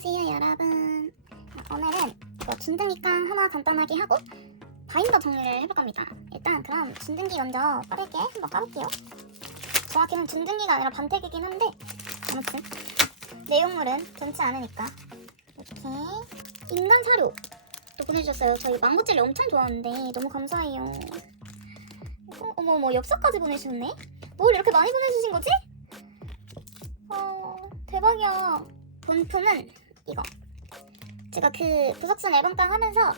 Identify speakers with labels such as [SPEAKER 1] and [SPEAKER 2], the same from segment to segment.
[SPEAKER 1] 안녕하세요 여러분. 오늘은 이거 진드기깡 하나 간단하게 하고 바인더 정리를 해볼 겁니다. 일단 그럼 진드기 먼저 빠르게. 한번 까볼게요. 정확히는 진드기가 아니라 반택이긴 한데 아무튼 내용물은 괜찮지 않으니까 이렇게 인간 사료 또 보내주셨어요. 저희 망고 젤리 엄청 좋아하는데 너무 감사해요. 어, 어머 어머 엽서까지 보내주셨네? 뭘 이렇게 많이 보내주신 거지? 어 대박이야. 본품은 이거. 제가 그 부석순 앨범깡 하면서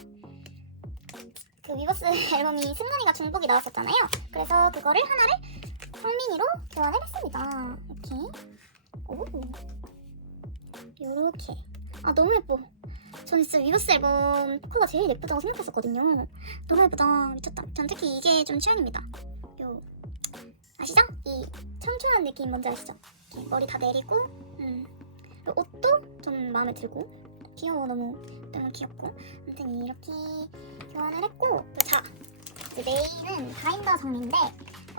[SPEAKER 1] 그 위버스 앨범이 승관이가 중복이 나왔었잖아요. 그래서 그거를 하나를 황민이로 교환을 했습니다. 이렇게. 오. 요렇게. 아 너무 예뻐. 전 진짜 위버스 앨범 커가 제일 예쁘다고 생각했었거든요. 너무 예쁘다. 미쳤다. 전 특히 이게 좀 취향입니다. 요 아시죠? 이 청초한 느낌 뭔지 아시죠? 이렇게 머리 다 내리고 옷도 좀 마음에 들고 귀여워 너무 너무 귀엽고. 아무튼 이렇게 교환을 했고 그자 이제 메인은 바인더 정리인데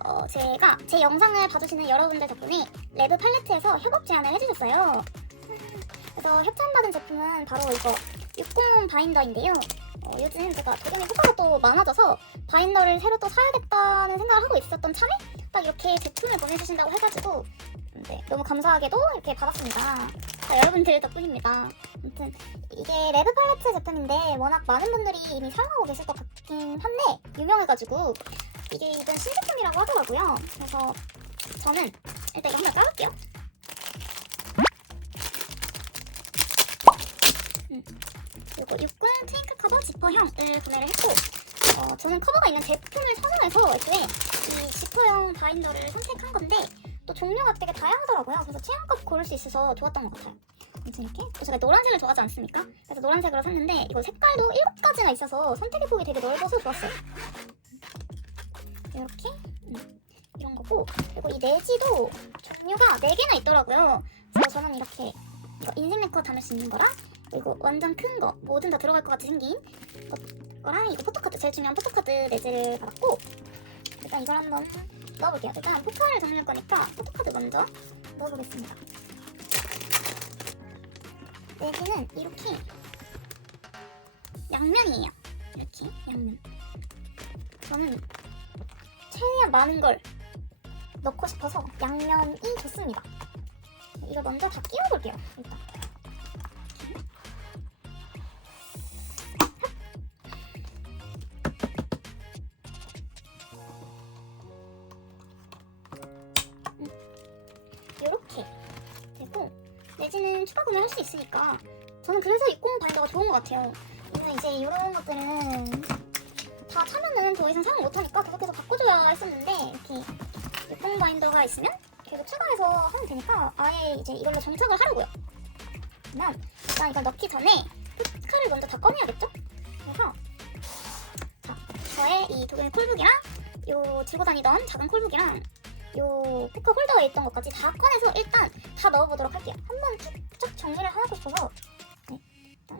[SPEAKER 1] 어, 제가 제 영상을 봐주시는 여러분들 덕분에 레브 팔레트에서 협업 제안을 해주셨어요. 그래서 협찬받은 제품은 바로 이거 60 바인더인데요. 어, 요즘 제가 도전이 효과가 또 많아져서 바인더를 새로 또 사야겠다는 생각을 하고 있었던 참에 딱 이렇게 제품을 보내주신다고 해가지고 네, 너무 감사하게도 이렇게 받았습니다. 다 여러분들 덕분입니다. 아무튼 이게 레드 팔레트 제품인데 워낙 많은 분들이 이미 사용하고 계실 것 같긴 한데 유명해가지고 이게 이번 신제품이라고 하더라고요. 그래서 저는 일단 이거 한번 까볼게요. 음, 그리고 60 트윙클 커버 지퍼형을 구매를 했고 어, 저는 커버가 있는 제품을 선호해서 애초에 이 지퍼형 바인더를 선택한 건데 또 종류가 되게 다양하더라고요. 그래서 취향껏 고를 수 있어서 좋았던 것 같아요. 아무튼 이렇게 또 제가 노란색을 좋아하지 않습니까? 그래서 노란색으로 샀는데 이거 색깔도 7가지나 있어서 선택의 폭이 되게 넓어서 좋았어요. 이렇게 음, 이런 거고 그리고 이 내지도 종류가 4개나 있더라고요. 그래서 저는 이렇게 이거 인생 네컷 담을 수 있는 거랑 그리고 완전 큰 거 뭐든 다 들어갈 것 같이 생긴 거, 거랑 이거 포토카드 제일 중요한 포토카드 내지를 받았고 일단 이걸 한번 넣어볼게요. 일단 포카를 담을 거니까 포토카드 먼저 넣어보겠습니다. 내지는 이렇게 양면이에요. 이렇게 양면. 저는 최대한 많은 걸 넣고 싶어서 양면이 좋습니다. 이걸 먼저 다 끼워볼게요. 일단. 같아요. 이제 이런 것들은 다 차면은 더 이상 사용 못하니까 계속해서 바꿔줘야 했었는데 이렇게 60 바인더가 있으면 계속 추가해서 하면 되니까 아예 이제 이걸로 정착을 하려고요. 그러면 일단 이걸 넣기 전에 포카를 먼저 다 꺼내야겠죠? 그래서 자 저의 이 독일 콜북이랑 요 들고 다니던 작은 콜북이랑 요 포카 홀더에 있던 것까지 다 꺼내서 일단 다 넣어보도록 할게요. 한번 쫙 정리를 하고 싶어서 네, 일단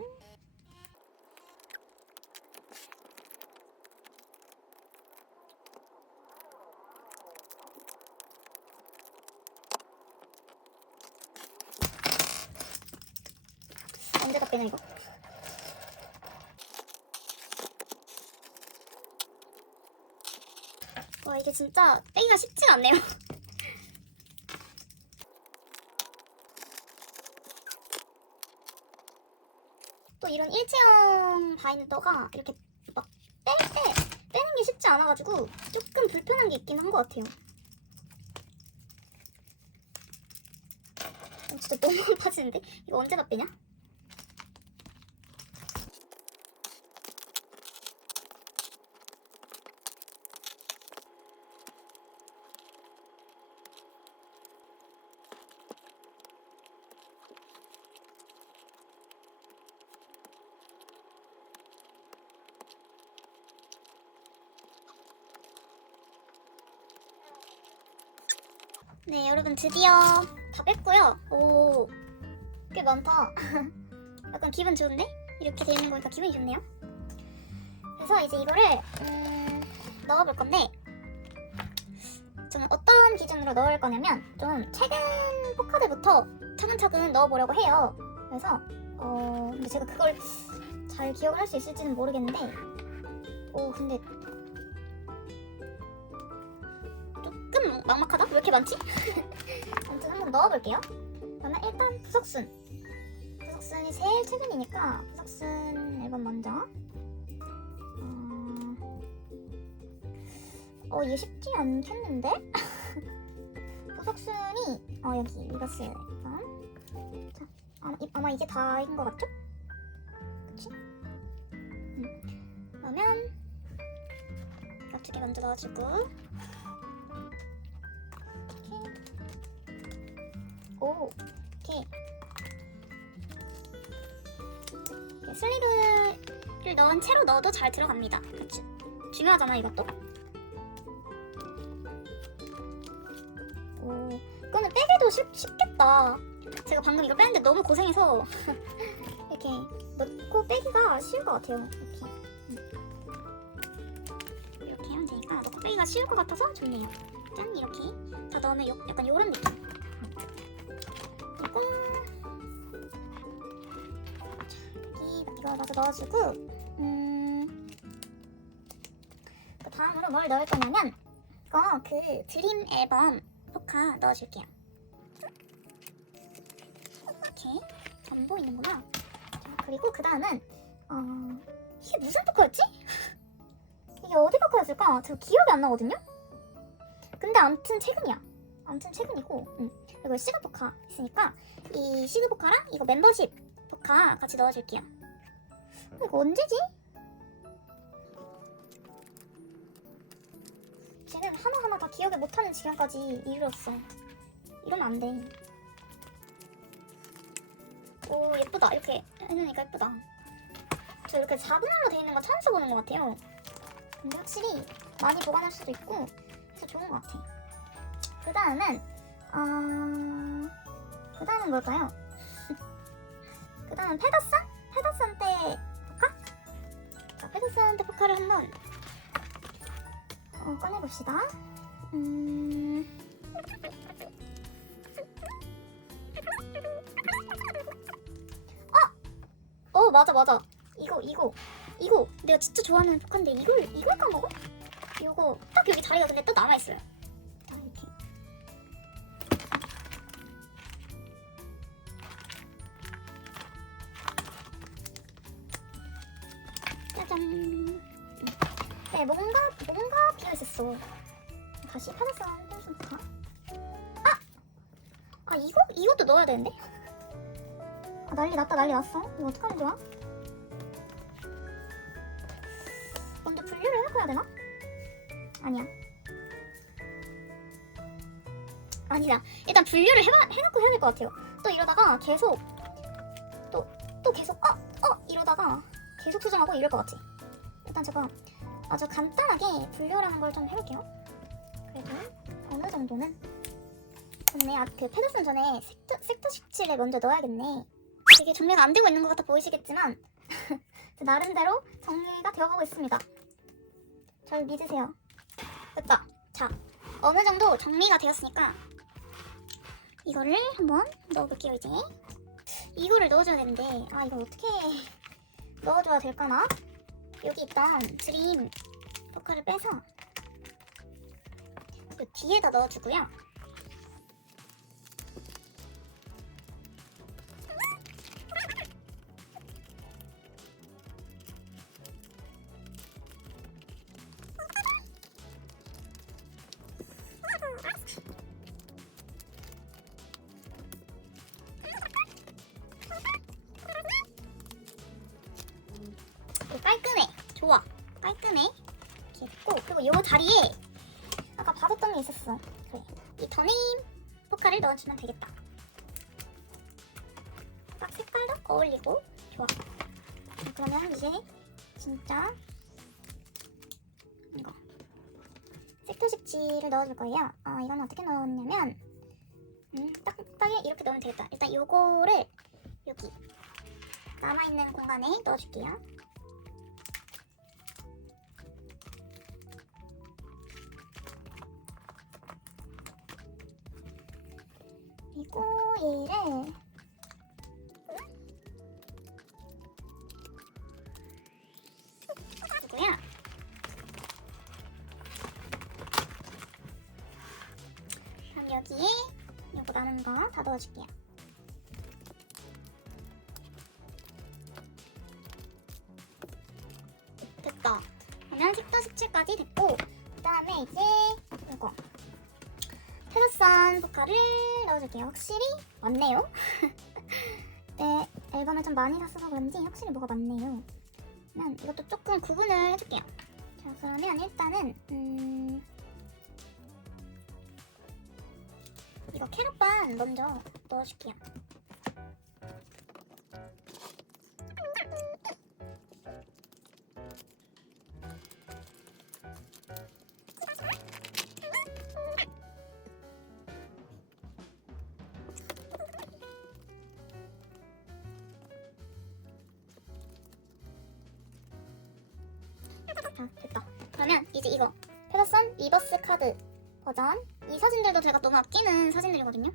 [SPEAKER 1] 언제 다 빼냐 이거? 와 이게 진짜 빼기가 쉽진 않네요. 또 이런 일체형 바인더가 이렇게 막 뺄 때 빼는 게 쉽지 않아가지고 조금 불편한 게 있긴 한 것 같아요. 어, 진짜 너무 빠지는데? 이거 언제 다 빼냐? 네, 여러분 드디어 다 뺐고요. 오, 꽤 많다. 약간 기분 좋은데? 이렇게 돼 있는 거니까 기분이 좋네요. 그래서 이제 이거를 음, 넣어볼 건데 저는 어떤 기준으로 넣을 거냐면 좀 최근 포카드부터 차근차근 넣어보려고 해요. 그래서 어 근데 제가 그걸 잘 기억을 할 수 있을지는 모르겠는데 오 근데 많지? 아무튼 한번 넣어볼게요 그러면 일단 부석순 부석순이 제일 최근이니까 부석순 앨범 먼저 어, 어 이게 쉽지 않겠는데? 부석순이 어 여기 이것을 일단 자 아마, 이- 아마 이게 다인 것 같죠? 그치? 음. 그러면 이거 두개 먼저 넣어주고 오 이렇게 슬리브를 넣은 채로 넣어도 잘 들어갑니다 그치? 중요하잖아 이것도 오 이거는 빼기도 쉽, 쉽겠다 제가 방금 이거 빼는데 너무 고생해서 이렇게 넣고 빼기가 쉬울 것 같아요. 이렇게 음. 이렇게 하면 되니까 넣고 빼기가 쉬울 것 같아서 좋네요. 짠 이렇게 다 넣으면 요, 약간 요런 느낌. 자, 여기 이거 마저 넣어주고 음. 그 다음으로 뭘 넣을 거냐면 이거 그 드림 앨범 포카 넣어줄게요. 이렇게 안 보이는구나. 자, 그리고 그 다음은 어 이게 무슨 포카였지? 이게 어디 포카였을까? 저 기억이 안 나거든요. 근데 아무튼 최근이야. 아무튼 최근이고, 응. 그리고 시그 포카 있으니까 이 시그 포카랑 이거 멤버십 포카 같이 넣어줄게요. 어, 이거 언제지? 쟤는 하나하나 다 기억을 못하는 지경까지 이르렀어. 이러면 안 돼. 오 예쁘다 이렇게 해놓으니까 예쁘다 저 이렇게 자분할로 돼 있는 거 처음 써보는 것 같아요 근데 확실히 많이 보관할 수도 있고 그래서 좋은 것 같아 그 다음은 어... 그 다음은 뭘까요? 그 다음은 페더선? 페더선 때 포카? 자 페더선 때 포카를 한번 어, 꺼내봅시다 음... 어 맞아 맞아 이거 이거 이거 내가 진짜 좋아하는 포카인데 이걸 이걸 까먹어? 이거 딱 여기 자리가 근데 또 남아있어요 음. 네 뭔가 뭔가 비어 있었어 다시 파졌어 똥손 포카 아! 아 이거? 이것도 넣어야 되는데? 아, 난리 났다 난리 났어 이거 어떡하면 좋아? 먼저 분류를 해야 되나? 아니야 아니다 일단 분류를 해봐, 해놓고 해야 될 것 같아요 또 이러다가 계속 또, 또 계속 어? 어? 이러다가 계속 수정하고 이럴 것 같지 제가 아주 간단하게 분류라는 걸 좀 해볼게요 그래도 어느 정도는 좋네 아, 그 페더슨 전에 섹터, 섹터 17을 먼저 넣어야겠네 이게 정리가 안 되고 있는 것 같아 보이시겠지만 제 나름대로 정리가 되어가고 있습니다. 절 믿으세요. 됐다. 자, 어느 정도 정리가 되었으니까 이거를 한번 넣어볼게요 이제. 이거를 넣어줘야 되는데 아 이걸 어떻게 넣어줘야 될까나? 여기 있던 드림 포카를 빼서 그 뒤에다 넣어주고요. 오, 깔끔해. 좋아. 깔끔해. 이렇게 했고 그리고 요 자리에 아까 봐뒀던 게 있었어. 그래. 이 더네임 포카를 넣어주면 되겠다. 딱 색깔도 어울리고 좋아. 자, 그러면 이제 진짜 이거 17을 넣어줄 거예요. 어, 이건 어떻게 넣었냐면 음, 딱, 딱 이렇게 넣으면 되겠다. 일단 요거를 여기 남아있는 공간에 넣어줄게요. 다 넣어줄게요. 됐다. 그러면 10도 17까지 됐고 그 다음에 이제 이거 테라산 포카를 넣어줄게요. 확실히 많네요. 네, 앨범을 좀 많이 샀어서 그런지 확실히 뭐가 많네요. 그러면 이것도 조금 구분을 해줄게요. 자, 그러면 일단은 음, 먼저 넣어줄게요. 자, 됐다. 그러면 이제 이거 페더선 리버스 카드 버전 이 사진들도 제가 너무 아끼는 사진들이거든요.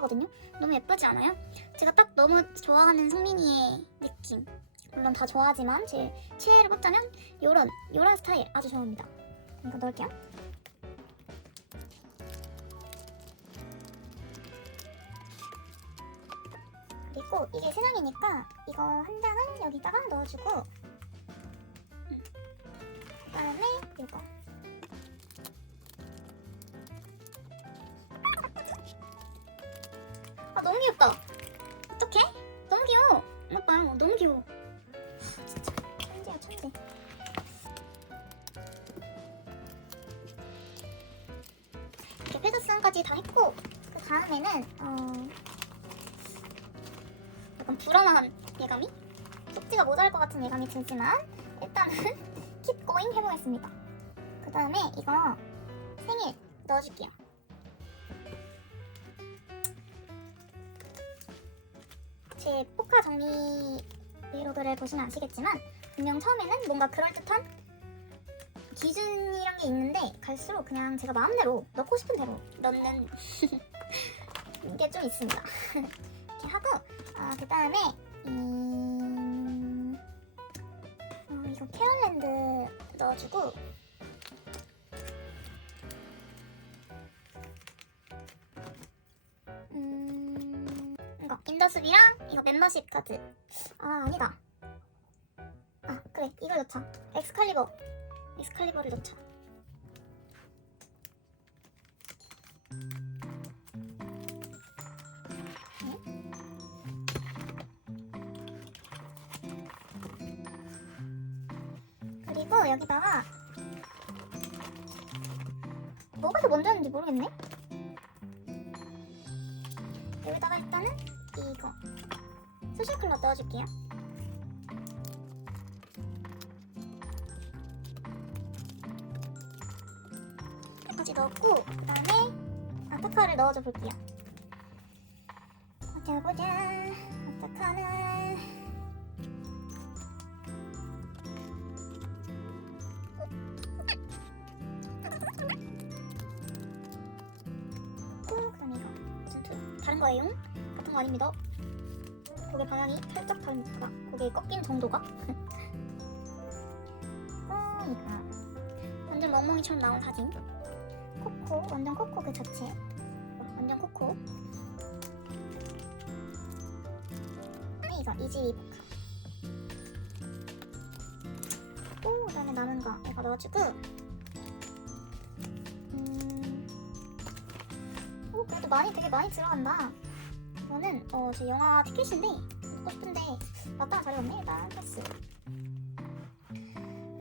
[SPEAKER 1] 포토포카거든요. 너무 예쁘지 않아요? 제가 딱 너무 좋아하는 성민이의 느낌. 물론 다 좋아하지만 제 최애를 꼽자면 요런 요런 스타일 아주 좋아합니다. 이거 넣을게요. 그리고 이게 세 장이니까 이거 한 장은 여기다가 넣어주고 음. 그다음에 이거 불안한 예감이? 쪽지가 모자랄 것 같은 예감이 들지만 일단은 keep 해보겠습니다. 그 다음에 이거 생일 넣어줄게요. 제 포카 정리 브이로그를 보시면 아시겠지만 분명 처음에는 뭔가 그럴듯한 기준이란 게 있는데 갈수록 그냥 제가 마음대로 넣고 싶은 대로 넣는 게 좀 있습니다. 하고 아, 그 다음에 음, 어, 이거 캐럴랜드 넣어주고 음, 이거 인더스비랑 이거 멤버십 카드. 아 아니다. 아 그래 이걸 넣자 엑스칼리버. 엑스칼리버를 넣자 뭐가 더 먼저였는지 모르겠네. 여기다가 일단은 이거 컬러 넣어줄게요. 까지 넣었고 그 다음에 아타카를 넣어줘 볼게요. 보자 보자 아타카는 정도가 어 이거 완전 멍멍이처럼 나온 사진. 코코 완전 코코 그 자체. 완전 코코. 이거 이지 오 그다음에 남은 거 이거 넣어주고. 음, 오 그래도 많이 되게 많이 들어간다. 이거는 어 제 영화 티켓인데 듣고 싶은데 아빠가 저렴해 막 했어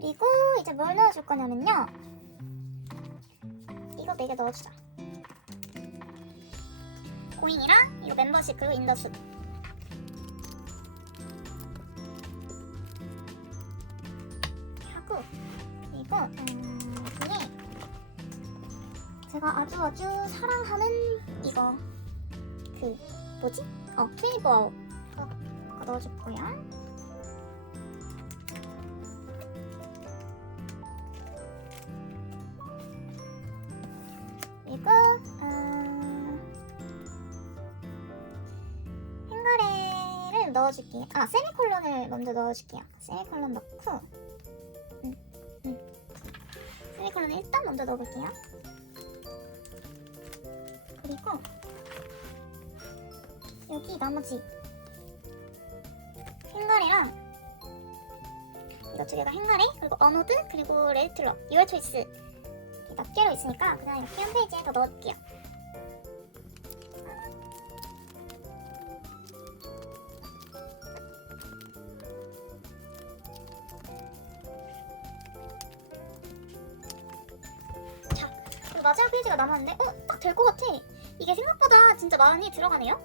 [SPEAKER 1] 그리고 이제 뭘 넣어줄 거냐면요. 이거 4개 넣어주자. 고인이랑 이거 멤버십 그리고 인더숲. 하고 그리고 음, 이게 제가 아주 아주 사랑하는 이거 그 뭐지? 어, 24 어, 해서 걷어줄 거야. 그리고 음, 행가래를 넣어줄게요. 아 세미콜론을 먼저 넣어줄게요. 세미콜론 넣고 음, 음. 세미콜론을 일단 먼저 넣어볼게요. 그리고 여기 나머지 행가리랑 이거 두 개가 행가리 그리고 어노드 그리고 레드틀러 6월 초이스 이렇게 낱개로 있으니까 그냥 이렇게 한 페이지에 더 넣어둘게요. 자, 마지막 페이지가 남았는데, 어, 딱 될 것 같아. 이게 생각보다 진짜 많이 들어가네요.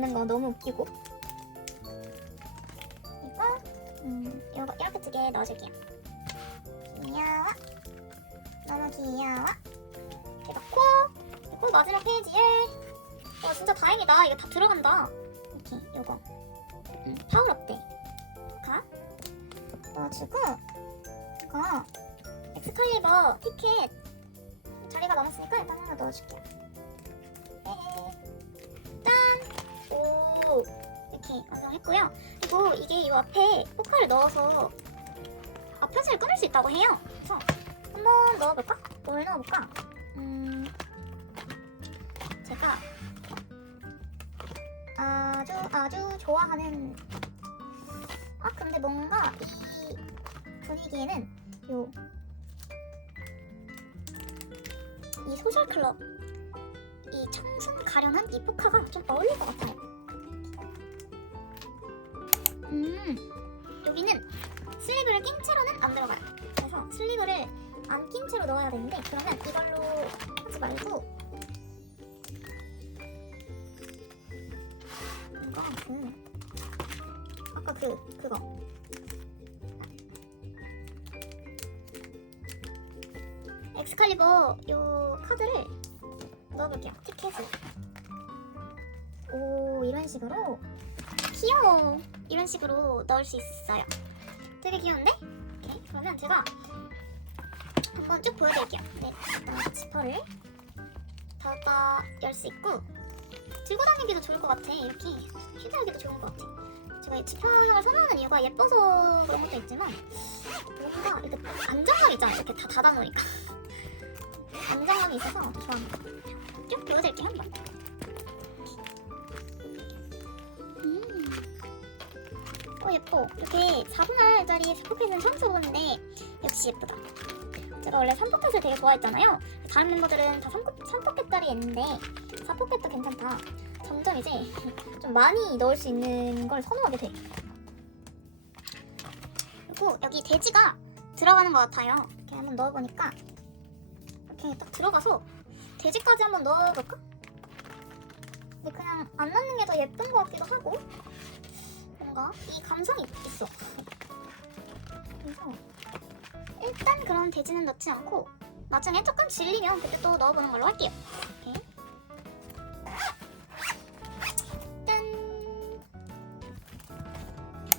[SPEAKER 1] 넣는 거 너무 웃기고. 이거 음 이거 이렇게 두 개 넣어줄게요. 귀여워. 너무 귀여워. 이렇게 넣고 그리고 마지막 페이지에 와 진짜 다행이다. 이거 다 들어간다. 이렇게 요거 음, 파울업대. 가 넣어주고 이거 엑스칼리버 티켓 자리가 남았으니까 일단 하나 넣어줄게요. 네. 짠! 오! 이렇게 완성했고요. 그리고 이게 이 앞에 포카를 넣어서 앞편지를 끊을 수 있다고 해요. 그래서 한번 넣어볼까? 뭘 넣어볼까? 음, 제가 아주 아주 좋아하는 아 근데 뭔가 이 분위기에는 요 이 소셜 클럽 이 청순 가련한 이 포카가 좀 어울릴 것 같아요. 슬리브를 낀 채로는 안 들어가요. 그래서 슬리브를 안 낀 채로 넣어야 되는데 그러면 이걸로 하지 말고 이거 그 아까 그 그거 엑스칼리버 요 카드를 넣어볼게요. 티켓을. 오 이런 식으로 귀여워. 이런 식으로 넣을 수 있어요. 되게 귀여운데? 오케이 그러면 제가 한번 쭉 보여드릴게요. 네, 일단 지퍼를 닫아 열 수 있고 들고 다니기도 좋을 것 같아. 이렇게 휴대하기도 좋은 것 같아. 제가 이 지퍼를 선호하는 이유가 예뻐서 그런 것도 있지만 뭔가 이렇게 안정감 있잖아요. 이렇게 다 닫아놓으니까. 안정감이 있어서 좋아합니다. 쭉 보여드릴게요 한번. 어 예뻐. 이렇게 4분할짜리 포켓은 처음 써보는데 역시 예쁘다. 제가 원래 3포켓을 되게 좋아했잖아요. 다른 멤버들은 다 3, 3포켓짜리 했는데 4포켓도 괜찮다. 점점 이제 좀 많이 넣을 수 있는 걸 선호하게 돼. 그리고 여기 돼지가 들어가는 것 같아요. 이렇게 한번 넣어보니까 이렇게 딱 들어가서 돼지까지 한번 넣어볼까? 근데 그냥 안 넣는 게 더 예쁜 것 같기도 하고 뭔가 이 감성이 있어. 그래서 일단 그런 돼지는 넣지 않고 나중에 조금 질리면 그때 또 넣어보는 걸로 할게요. 이렇게. 짠.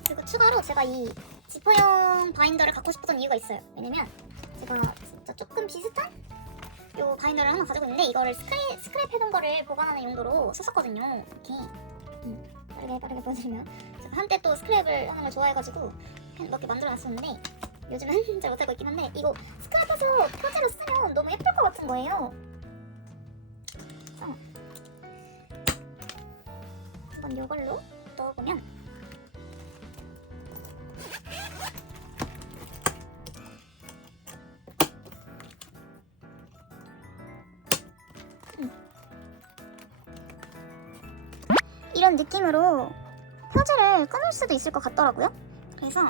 [SPEAKER 1] 그리고 추가로 제가 이 지퍼용 바인더를 갖고 싶었던 이유가 있어요. 왜냐면 제가 진짜 조금 비슷한 요 바인더를 하나 가지고 있는데 이거를 스크랩, 스크랩 해둔 거를 보관하는 용도로 썼었거든요. 이렇게 음, 빠르게 빠르게 보여드리면 한때 또 스크랩을 하는 걸 좋아해가지고 그냥 몇개 만들어놨었는데 요즘은 잘 못하고 있긴 한데 이거 스크랩해서 표지로 쓰면 너무 예쁠 것 같은 거예요. 한번 이걸로 넣어보면 이런 느낌으로 표지를 끊을 수도 있을 것 같더라고요. 그래서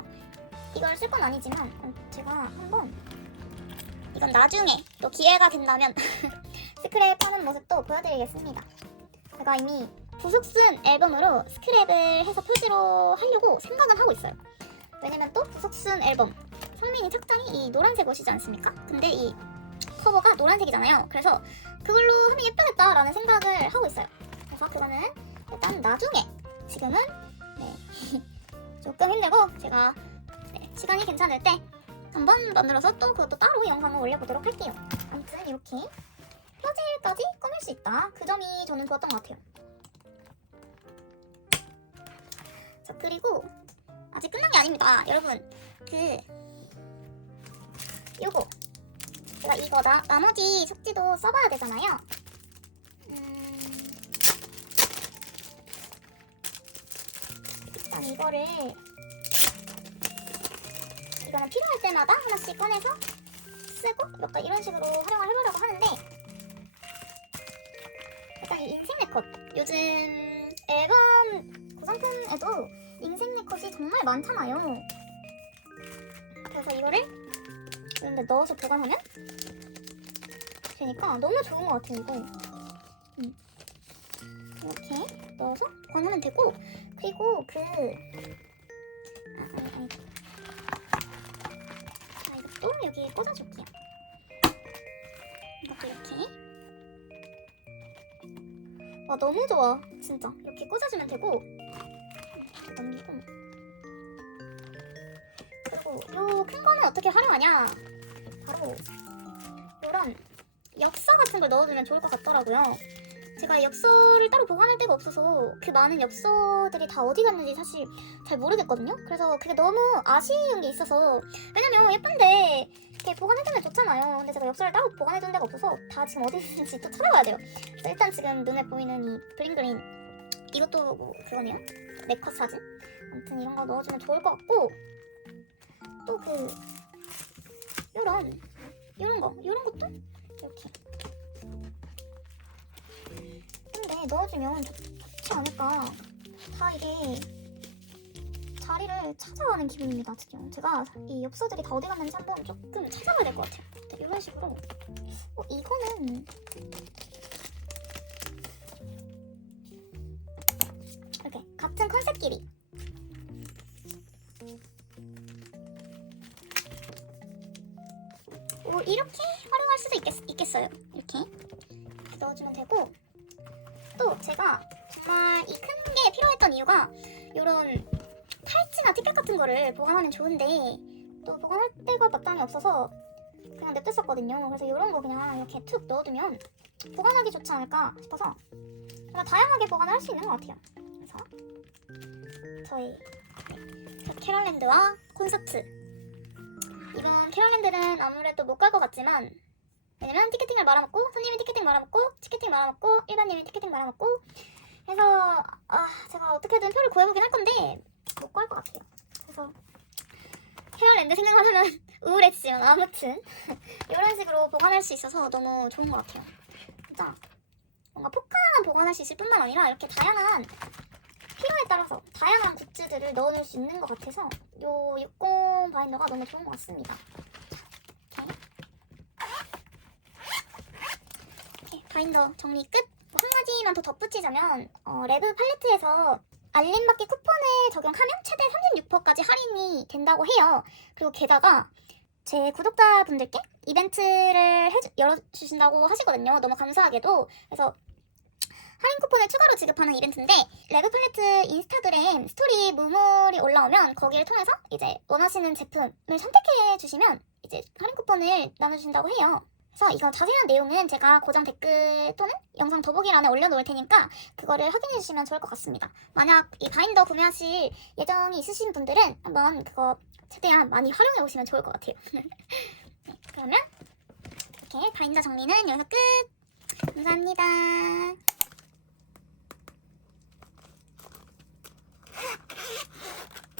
[SPEAKER 1] 이걸 쓸 건 아니지만 어, 제가 한번 이건 나중에 또 기회가 된다면 스크랩 하는 모습도 보여드리겠습니다. 제가 이미 부숙순 앨범으로 스크랩을 해서 표지로 하려고 생각은 하고 있어요. 왜냐면 또 부숙순 앨범 상민이 착장이 이 노란색 옷이지 않습니까? 근데 이 커버가 노란색이잖아요. 그래서 그걸로 하면 예쁘겠다라는 생각을 하고 있어요. 그래서 그거는 일단 나중에 지금은 네 조금 힘들고 제가 네, 시간이 괜찮을 때 한번 만들어서 또 그것도 따로 영상을 올려보도록 할게요. 아무튼 이렇게 퍼즐까지 꾸밀 수 있다. 그 점이 저는 좋았던 것 같아요. 자 그리고 아직 끝난 게 아닙니다. 여러분 그 요거 제가 이거 나, 나머지 숙지도 써봐야 되잖아요. 일단 이거를 이거는 필요할 때마다 하나씩 꺼내서 쓰고 약간 이런 식으로 활용을 해보려고 하는데 일단 이 인생 네컷 요즘 앨범 구성품에도 인생 네컷이 정말 많잖아요. 그래서 이거를 이런 데 넣어서 보관하면 되니까 너무 좋은 것 같아요 이거. 음. 이렇게 넣어서 보관하면 되고 그리고 그 아, 아니, 아니. 자 이것도 여기 꽂아줄게요. 이것도 이렇게. 와 너무 좋아 진짜 이렇게 꽂아주면 되고 넘기고 그리고 요 큰 거는 어떻게 활용하냐 바로 요런 엽서 같은 걸 넣어두면 좋을 것 같더라고요 제가 엽서를 따로 보관할 데가 없어서 그 많은 엽서들이 다 어디 갔는지 사실 잘 모르겠거든요. 그래서 그게 너무 아쉬운 게 있어서 왜냐면 예쁜데 이렇게 보관해두면 좋잖아요. 근데 제가 엽서를 따로 보관해둔 데가 없어서 다 지금 어디 있는지 또 찾아봐야 돼요. 그래서 일단 지금 눈에 보이는 이 블링그린 이것도 뭐 그거네요. 네컷 사진? 아무튼 이런 거 넣어주면 좋을 것 같고 또 그 요런 요런 거 요런 것도 이렇게 근데 넣어주면 좋, 좋지 않을까. 다 이게 자리를 찾아가는 기분입니다 드디어 제가 이 엽서들이 다 어디 갔는지 한번 조금 찾아봐야 될 것 같아요. 네, 이런 식으로. 어 이거는 이렇게 같은 컨셉끼리. 오, 이렇게 활용할 수도 있겠, 있겠어요. 이렇게 넣어주면 되고 또 제가 정말 이 큰 게 필요했던 이유가 이런 팔찌나 티켓 같은 거를 보관하면 좋은데 또 보관할 데가 마땅히 없어서 그냥 냅뒀었거든요. 그래서 이런 거 그냥 이렇게 툭 넣어두면 보관하기 좋지 않을까 싶어서 그냥 다양하게 보관을 할 수 있는 것 같아요. 그래서 저희 그 캐럴랜드와 콘서트 이번 캐럴랜드는 아무래도 못 갈 것 같지만 왜냐면 티켓팅을 말아먹고 손님이 티켓팅 말아먹고 티켓팅 말아먹고 일반님이 티켓팅 말아먹고. 해서 아 제가 어떻게든 표를 구해보긴 할 건데 못갈것 같아요. 그래서 캐럴랜드 생각하면 우울해지지만 아무튼 이런 식으로 보관할 수 있어서 너무 좋은 것 같아요. 진짜 뭔가 포카만 보관할 수 있을 뿐만 아니라 이렇게 다양한 필요에 따라서 다양한 굿즈들을 넣어놓을 수 있는 것 같아서 요60 바인더가 너무 좋은 것 같습니다. 이렇게. 이렇게 바인더 정리 끝. 뭐한 가지만 더 덧붙이자면 어, 레브 팔레트에서 알림받기 쿠폰을 적용하면 최대 36%까지 할인이 된다고 해요. 그리고 게다가 제 구독자분들께 이벤트를 해주, 열어주신다고 하시거든요. 너무 감사하게도. 그래서 할인 쿠폰을 추가로 지급하는 이벤트인데 레브 팔레트 인스타그램 스토리 무물이 올라오면 거기를 통해서 이제 원하시는 제품을 선택해 주시면 이제 할인 쿠폰을 나눠주신다고 해요. 그래서 이거 자세한 내용은 제가 고정 댓글 또는 영상 더보기란에 올려놓을 테니까 그거를 확인해 주시면 좋을 것 같습니다. 만약 이 바인더 구매하실 예정이 있으신 분들은 한번 그거 최대한 많이 활용해 보시면 좋을 것 같아요. 네, 그러면 이렇게 바인더 정리는 여기서 끝! 감사합니다.